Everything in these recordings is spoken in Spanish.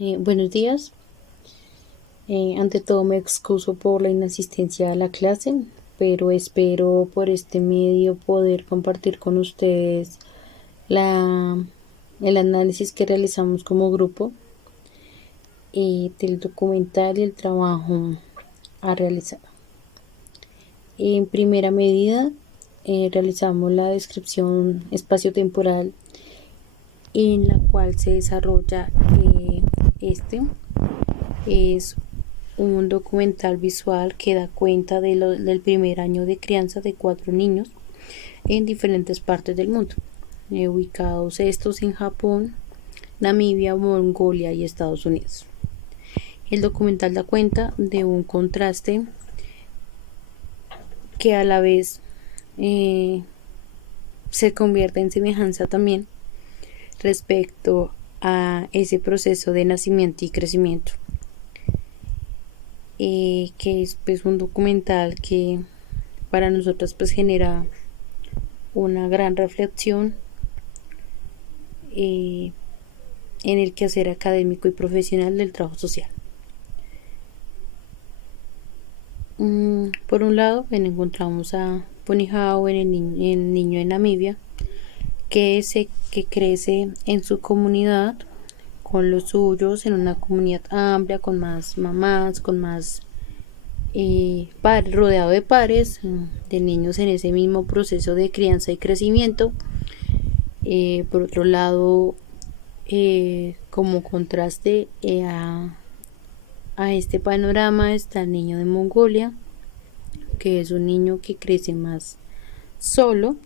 Buenos días. Ante todo me excuso por la inasistencia a la clase, pero espero por este medio poder compartir con ustedes la, el análisis que realizamos como grupo del documental y el trabajo a realizar. En primera medida, realizamos la descripción espaciotemporal en la cual se desarrolla este. Es un documental visual que da cuenta del primer año de crianza de 4 niños en diferentes partes del mundo, ubicados estos en Japón, Namibia, Mongolia y Estados Unidos. El documental da cuenta de un contraste que a la vez se convierte en semejanza también respecto a ese proceso de nacimiento y crecimiento. Que es pues un documental que para nosotros pues genera una gran reflexión en el quehacer académico y profesional del trabajo social. Por un lado, encontramos a Punihau, el niño de Namibia, que crece en su comunidad con los suyos, en una comunidad amplia, con más mamás, con más rodeado de pares, de niños en ese mismo proceso de crianza y crecimiento. Por otro lado, como contraste a este panorama está el niño de Mongolia, que es un niño que crece más solo,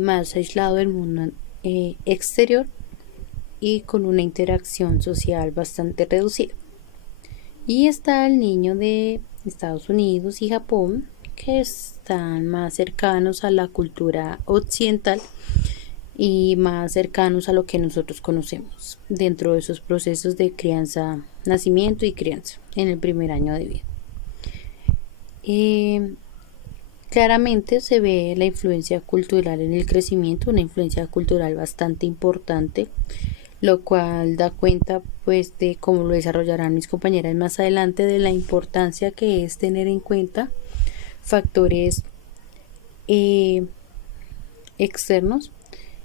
más aislado del mundo exterior y con una interacción social bastante reducida. Y está el niño de Estados Unidos y Japón, que están más cercanos a la cultura occidental y más cercanos a lo que nosotros conocemos dentro de esos procesos de crianza, nacimiento y crianza en el primer año de vida. Claramente se ve la influencia cultural en el crecimiento, una influencia cultural bastante importante, lo cual da cuenta pues de cómo lo desarrollarán mis compañeras más adelante, de la importancia que es tener en cuenta factores externos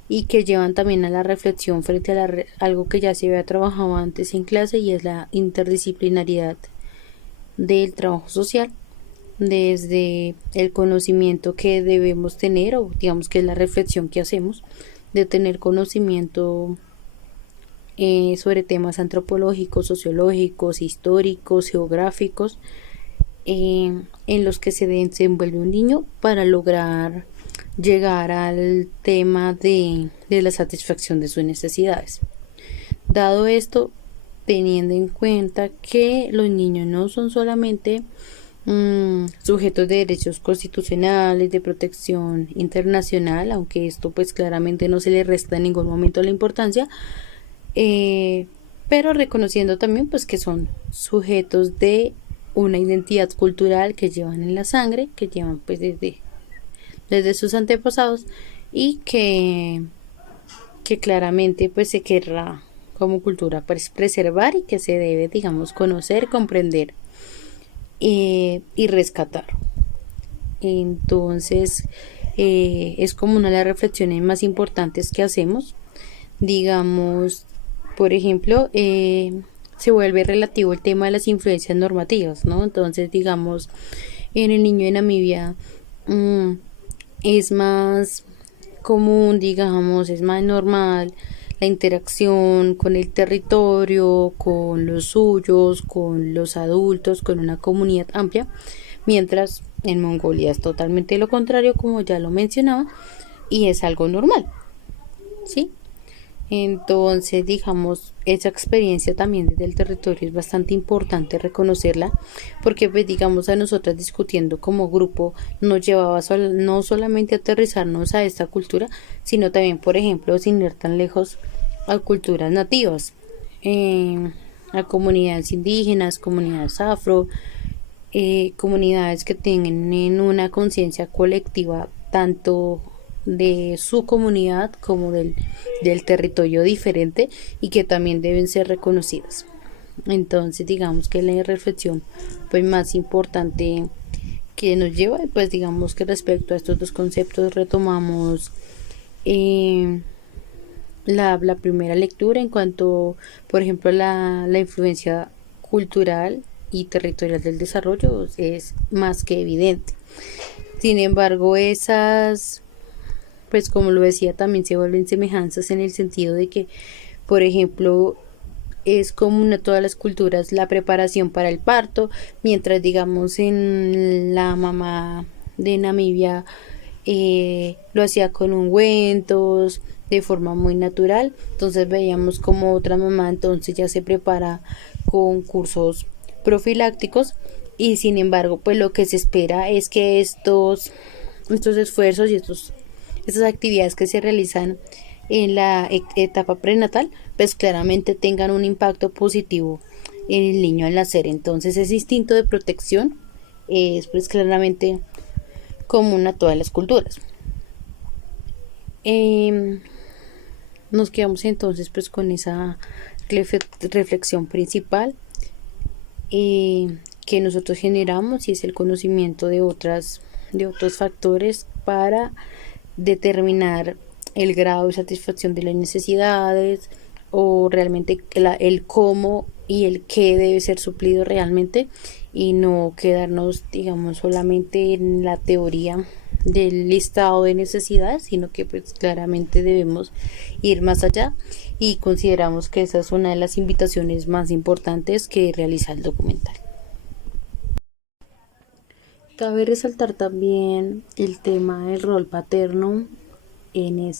y que llevan también a la reflexión frente a algo que ya se había trabajado antes en clase, y es la interdisciplinariedad del trabajo social, desde el conocimiento que debemos tener, o digamos que es la reflexión que hacemos de tener conocimiento sobre temas antropológicos, sociológicos, históricos, geográficos, en los que se desenvuelve un niño para lograr llegar al tema de la satisfacción de sus necesidades. Dado esto, teniendo en cuenta que los niños no son solamente sujetos de derechos constitucionales, de protección internacional, aunque esto pues claramente no se le resta en ningún momento la importancia, pero reconociendo también pues que son sujetos de una identidad cultural que llevan en la sangre, que llevan pues desde sus antepasados, y que claramente pues se querrá como cultura pues preservar, y que se debe, digamos, conocer, comprender y rescatar. Entonces es como una de las reflexiones más importantes que hacemos. Digamos, por ejemplo, se vuelve relativo el tema de las influencias normativas, ¿no? Entonces, digamos, en el niño de Namibia es más común, digamos, es más normal la interacción con el territorio, con los suyos, con los adultos, con una comunidad amplia, mientras en Mongolia es totalmente lo contrario, como ya lo mencionaba, y es algo normal, ¿sí? Entonces, digamos, esa experiencia también desde el territorio es bastante importante reconocerla, porque pues digamos a nosotras discutiendo como grupo nos llevaba no solamente a aterrizarnos a esta cultura, sino también, por ejemplo, sin ir tan lejos, a culturas nativas, a comunidades indígenas, comunidades afro, comunidades que tienen una conciencia colectiva tanto de su comunidad como del territorio diferente y que también deben ser reconocidas. Entonces digamos que la reflexión pues más importante que nos lleva, pues digamos que respecto a estos dos conceptos retomamos eh, la primera lectura en cuanto, por ejemplo, la influencia cultural y territorial del desarrollo es más que evidente. Sin embargo, esas, pues como lo decía, también se vuelven semejanzas en el sentido de que, por ejemplo, es común a todas las culturas la preparación para el parto, mientras digamos en la mamá de Namibia lo hacía con ungüentos de forma muy natural. Entonces veíamos como otra mamá entonces ya se prepara con cursos profilácticos y sin embargo pues lo que se espera es que estos esfuerzos y estas actividades que se realizan en la etapa prenatal pues claramente tengan un impacto positivo en el niño al nacer. Entonces ese instinto de protección es pues claramente común a todas las culturas. Eh, Nos quedamos entonces pues con esa reflexión principal que nosotros generamos y es el conocimiento de otros factores para determinar el grado de satisfacción de las necesidades o realmente el cómo y el qué debe ser suplido realmente y no quedarnos digamos solamente en la teoría del listado de necesidades, sino que pues claramente debemos ir más allá y consideramos que esa es una de las invitaciones más importantes que realiza el documental. Cabe resaltar también el tema del rol paterno en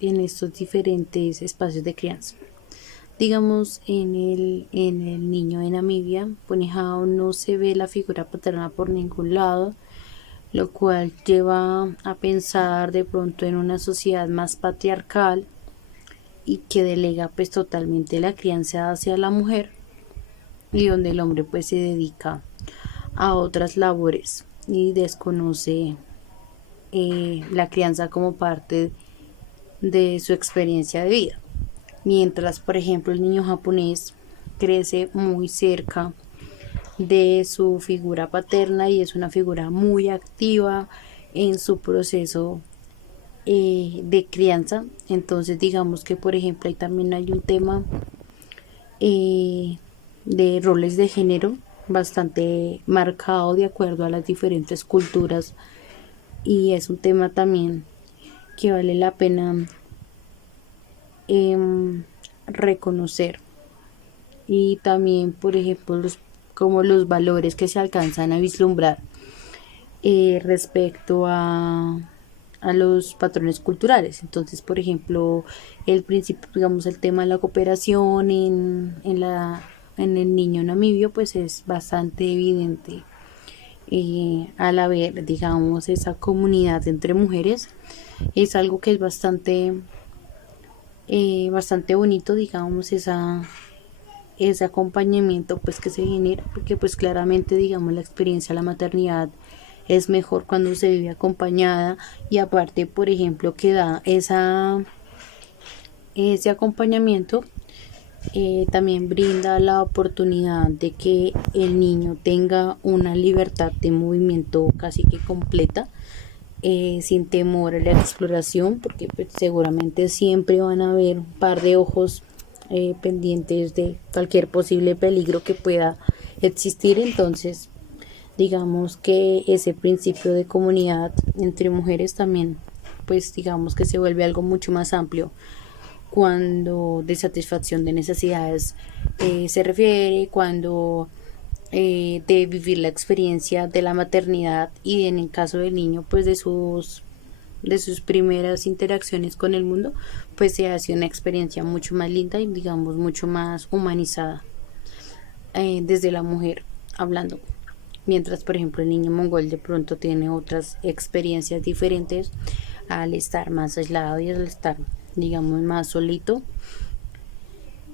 en estos diferentes espacios de crianza. Digamos, en el niño de Namibia, Ponejao no se ve la figura paterna por ningún lado, lo cual lleva a pensar de pronto en una sociedad más patriarcal y que delega pues totalmente la crianza hacia la mujer y donde el hombre pues se dedica a otras labores y desconoce la crianza como parte de su experiencia de vida. Mientras, por ejemplo, el niño japonés crece muy cerca de su figura paterna y es una figura muy activa en su proceso de crianza. Entonces digamos que por ejemplo ahí también hay un tema eh, de roles de género bastante marcado de acuerdo a las diferentes culturas y es un tema también que vale la pena eh, reconocer y también por ejemplo como los valores que se alcanzan a vislumbrar respecto a los patrones culturales. Entonces, por ejemplo, el principio, digamos, el tema de la cooperación en el niño namibio, pues es bastante evidente al haber, digamos, esa comunidad entre mujeres. Es algo que es bastante bonito, digamos, ese acompañamiento pues que se genera porque pues claramente digamos la experiencia de la maternidad es mejor cuando se vive acompañada y aparte por ejemplo que da ese acompañamiento también brinda la oportunidad de que el niño tenga una libertad de movimiento casi que completa sin temor a la exploración porque pues, seguramente siempre van a haber un par de ojos pendientes de cualquier posible peligro que pueda existir. Entonces digamos que ese principio de comunidad entre mujeres también pues digamos que se vuelve algo mucho más amplio cuando de satisfacción de necesidades se refiere, cuando de vivir la experiencia de la maternidad y en el caso del niño pues de sus primeras interacciones con el mundo, pues se hace una experiencia mucho más linda y digamos mucho más humanizada desde la mujer hablando. Mientras, por ejemplo, el niño mongol de pronto tiene otras experiencias diferentes al estar más aislado y al estar, digamos, más solito.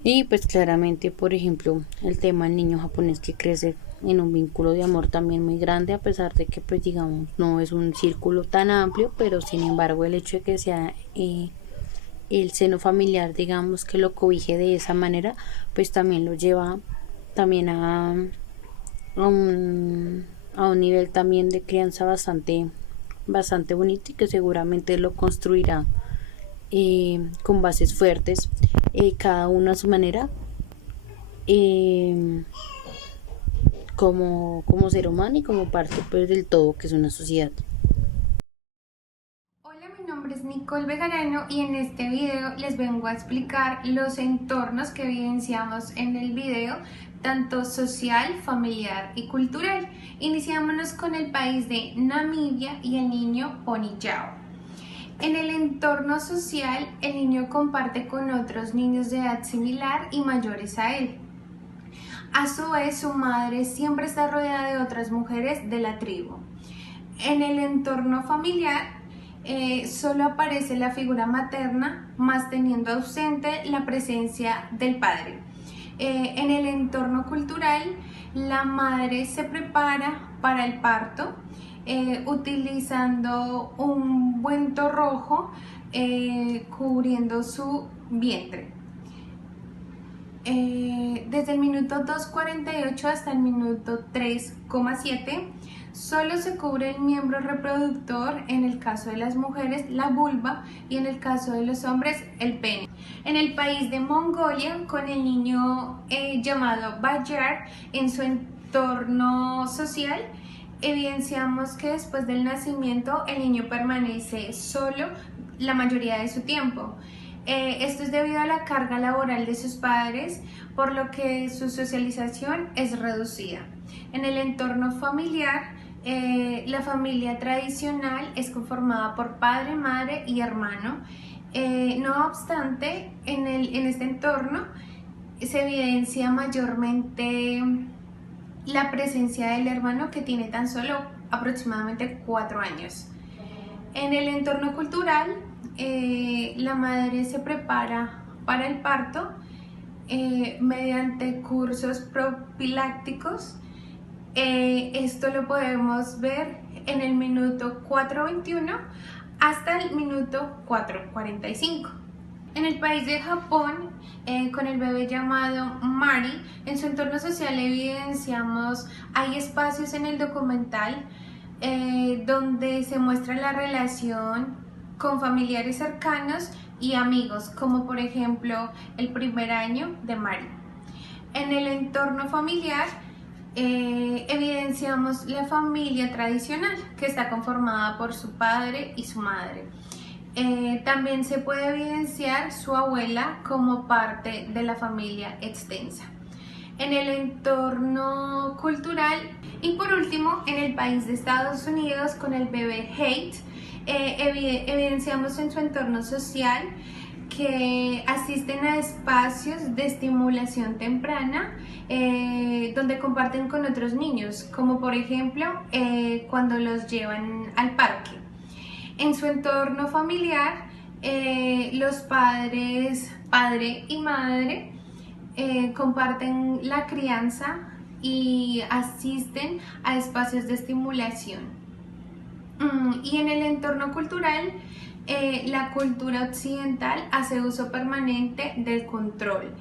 Y pues claramente, por ejemplo, el tema del niño japonés que crece en un vínculo de amor también muy grande, a pesar de que pues digamos no es un círculo tan amplio, pero sin embargo el hecho de que sea el seno familiar, digamos, que lo cobije de esa manera, pues también lo lleva también a un nivel también de crianza bastante bonito, y que seguramente lo construirá con bases fuertes, cada uno a su manera, eh, como ser humano y como parte pues del todo que es una sociedad. Hola, mi nombre es Nicole Bejarano y en este video les vengo a explicar los entornos que evidenciamos en el video, tanto social, familiar y cultural. Iniciámonos con el país de Namibia y el niño Pony Yao. En el entorno social, el niño comparte con otros niños de edad similar y mayores a él. A su vez, su madre siempre está rodeada de otras mujeres de la tribu. En el entorno familiar, solo aparece la figura materna, más teniendo ausente la presencia del padre. En el entorno cultural, la madre se prepara para el parto, utilizando un buen rojo cubriendo su vientre. Desde el minuto 2:48 hasta el minuto 3,7 solo se cubre el miembro reproductor, en el caso de las mujeres la vulva y en el caso de los hombres el pene. En el país de Mongolia, con el niño llamado Bayar, en su entorno social, evidenciamos que después del nacimiento el niño permanece solo la mayoría de su tiempo. Esto es debido a la carga laboral de sus padres, por lo que su socialización es reducida. En el entorno familiar, la familia tradicional es conformada por padre, madre y hermano. No obstante, en este entorno se evidencia mayormente la presencia del hermano, que tiene tan solo aproximadamente 4 años. En el entorno cultural, la madre se prepara para el parto mediante cursos profilácticos. Esto lo podemos ver en el minuto 4:21 hasta el minuto 4:45. En el país de Japón, con el bebé llamado Mari, en su entorno social evidenciamos, hay espacios en el documental donde se muestra la relación con familiares cercanos y amigos, como por ejemplo el primer año de Mari. En el entorno familiar, evidenciamos la familia tradicional, que está conformada por su padre y su madre. También se puede evidenciar su abuela como parte de la familia extensa. En el entorno cultural y por último en el país de Estados Unidos, con el bebé Haidt, evidenciamos en su entorno social que asisten a espacios de estimulación temprana, donde comparten con otros niños, como por ejemplo cuando los llevan al parque. En su entorno familiar, los padres, padre y madre, comparten la crianza y asisten a espacios de estimulación. Y en el entorno cultural, la cultura occidental hace uso permanente del control